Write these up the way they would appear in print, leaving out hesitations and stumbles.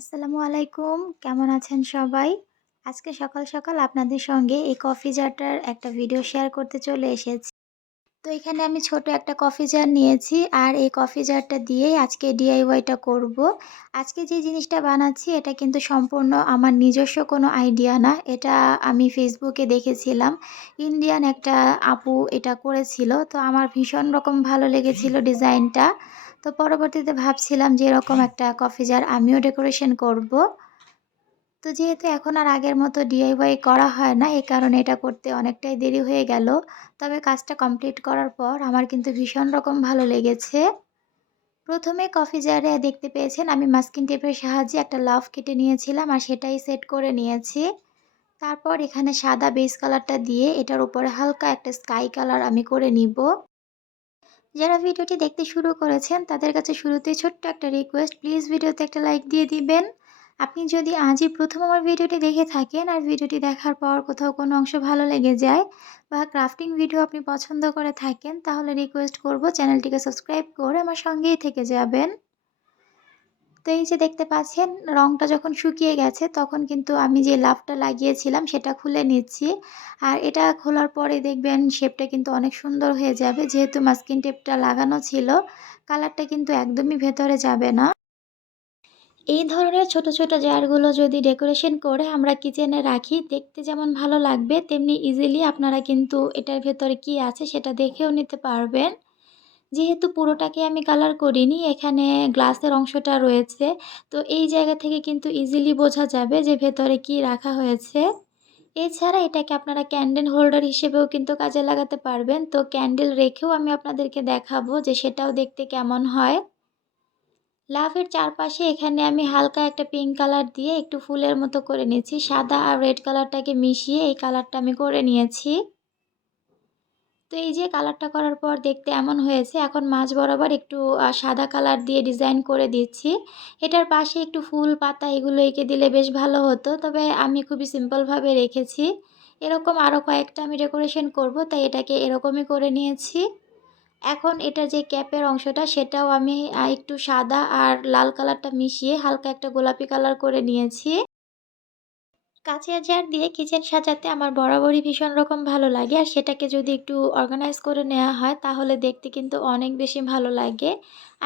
আসসালামু আলাইকুম। কেমন আছেন সবাই? আজকে সকাল, সকাল আপনাদের সঙ্গে এই কফি জারটার একটা ভিডিও শেয়ার করতে চলে এসেছি। তো এখানে আমি ছোট একটা কফি জার নিয়েছি আর এই কফি জারটা দিয়েই আজকে DIY টা করব। আজকে যে জিনিসটা বানাচ্ছি এটা কিন্তু সম্পূর্ণ আমার নিজস্ব কোনো আইডিয়া না। এটা আমি Facebook এ দেখেছিলাম। ইন্ডিয়ান একটা আপু এটা করেছিল। তো আমার ভীষণ রকম ভালো লেগেছিল ডিজাইনটা। তো পরবর্তীতে ভাবছিলাম যে এরকম একটা কফি জার আমিও ডেকোরেশন করব। তো যেহেতু এখন আর আগের মতো DIY করা হয় না, এই কারণে এটা করতে অনেকটাই দেরি হয়ে গেল। তবে কাজটা কমপ্লিট করার পর আমার কিন্তু ভীষণ রকম ভালো লেগেছে। ১ম এ কফি জারে দেখতে পেয়েছেন আমি মাস্কিং টেপের সাহায্যে একটা লাভ কেটে নিয়েছিলাম আর সেটাই সেট করে নিয়েছি। তারপর এখানে সাদা বেস কালারটা দিয়ে এটার উপরে হালকা একটা স্কাই কালার আমি করে নিব। যারা ভিডিওটি দেখতে শুরু করেছেন তাদের কাছে শুরুতেই ছোট্ট একটা রিকোয়েস্ট, প্লিজ ভিডিওতে একটা লাইক দিয়ে দিবেন। আপনি যদি আজই প্রথম আমার ভিডিওটি দেখে থাকেন আর ভিডিওটি দেখার পর কোথাও কোনো অংশ ভালো লেগে যায় বা ক্রাফটিং ভিডিও আপনি পছন্দ করে থাকেন তাহলে রিকোয়েস্ট করব চ্যানেলটিকে সাবস্ক্রাইব করে আমার সঙ্গেই থেকে যাবেন। তো এই যে দেখতে পাচ্ছেন রংটা যখন শুকিয়ে গেছে তখন কিন্তু আমি যে লাভটা লাগিয়েছিলাম সেটা খুলে নিচ্ছি। আর এটা খোলার পরে দেখবেন শেপটা কিন্তু অনেক সুন্দর হয়ে যাবে। যেহেতু মাস্কিং টেপটা লাগানো ছিল, কালারটা কিন্তু একদমই ভেতরে যাবে না। এই ধরনের ছোট, ছোট জারগুলো যদি ডেকোরেশন করে আমরা কিচেনে রাখি, দেখতে যেমন ভালো লাগবে তেমনি ইজিলি আপনারা কিন্তু এটার ভেতরে কি আছে সেটা দেখেও নিতে পারবেন। যেহেতু পুরোটাকে আমি কালার করিনি, এখানে গ্লাসের অংশটা রয়েছে। তো এই জায়গা থেকে কিন্তু ইজিলি বোঝা যাবে যে ভেতরে কি রাখা হয়েছে। এছাড়া এটাকে আপনারা ক্যান্ডেল হোল্ডার হিসেবেও কিন্তু কাজে লাগাতে পারবেন। তো ক্যান্ডেল রেখেও আমি আপনাদেরকে দেখাবো যে সেটাও দেখতে কেমন হয়। লাভের চারপাশে এখানে আমি হালকা একটা পিঙ্ক কালার দিয়ে একটু ফুলের মতো করে নিয়েছি। সাদা আর রেড কালারটাকে মিশিয়ে এই কালারটা আমি করে নিয়েছি। তো এই যে কালারটা করার পর দেখতে এমন হয়েছে। এখন মাঝ বরাবর একটু সাদা কালার দিয়ে ডিজাইন করে দিচ্ছি। এটার পাশে একটু ফুল পাতা এগুলো এঁকে দিলে বেশ ভালো হতো। তবে আমি খুবই সিম্পলভাবে রেখেছি। এরকম আরও কয়েকটা আমি ডেকোরেশন করব, তাই এটাকে এরকমই করে নিয়েছি। এখন এটার যে ক্যাপের অংশটা সেটাও আমি একটু সাদা আর লাল কালারটা মিশিয়ে হালকা একটা গোলাপি কালার করে নিয়েছি। কাঁচের জার দিয়ে কিচেন সাজাতে আমার বরাবরই ভীষণ রকম ভালো লাগে। আর সেটাকে যদি একটু অর্গানাইজ করে নেওয়া হয় তাহলে দেখতে কিন্তু অনেক বেশি ভালো লাগে।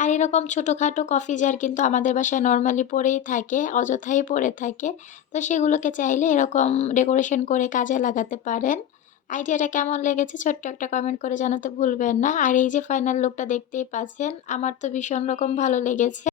আর এরকম ছোটোখাটো কফি জার কিন্তু আমাদের বাসায় নরমালি পড়েই থাকে, অযথাই পড়ে থাকে। তো সেগুলোকে চাইলে এরকম ডেকোরেশন করে কাজে লাগাতে পারেন। আইডিয়াটা কেমন লেগেছে ছোট্ট একটা কমেন্ট করে জানাতে ভুলবেন না। আর এই যে ফাইনাল লুকটা দেখতেই পাচ্ছেন, আমার তো ভীষণ রকম ভালো লেগেছে।